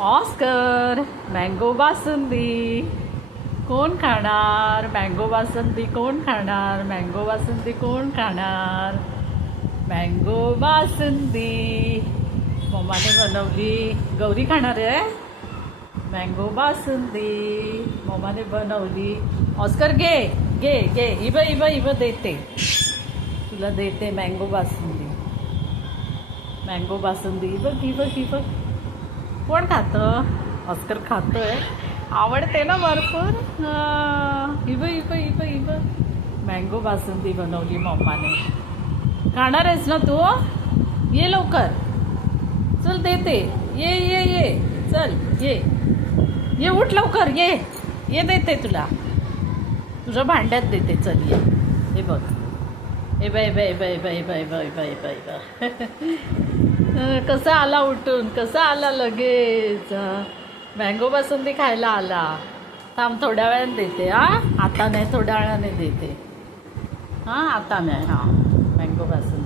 Oscar mango basundi कोण खाणार? Mango basundi कोण खाणार? मँगो बासुंदी कोण खाणार? मँगो बासुंदी मम्माने बनवली. गौरी खाणार आहे मँगो बासुंदी. मम्माने बनवली. ऑस्कर घे घे घे. इब देते तुला, देते मँगो बासुंदी. मँगो बासुंदी बघ. कोण खातं? ऑस्कर खातोय. आवडते ना भरपूर. इब मँगो बासुंदी बनवली मम्माने. खाणार आहेस ना तू? ये लवकर. चल देते. ये चल ये उठ लवकर. ये देते तुला. तुझ्या भांड्यात देते. चल ये. हे बघ. ए बाय कसा आला उठून, कसा आला लगेच. मँगो बासुंदी खायला आला. थांब थोड्या वेळाने देते. आता नाही, थोड्या वेळाने देते. आता नाही. मँगो बासुंदी.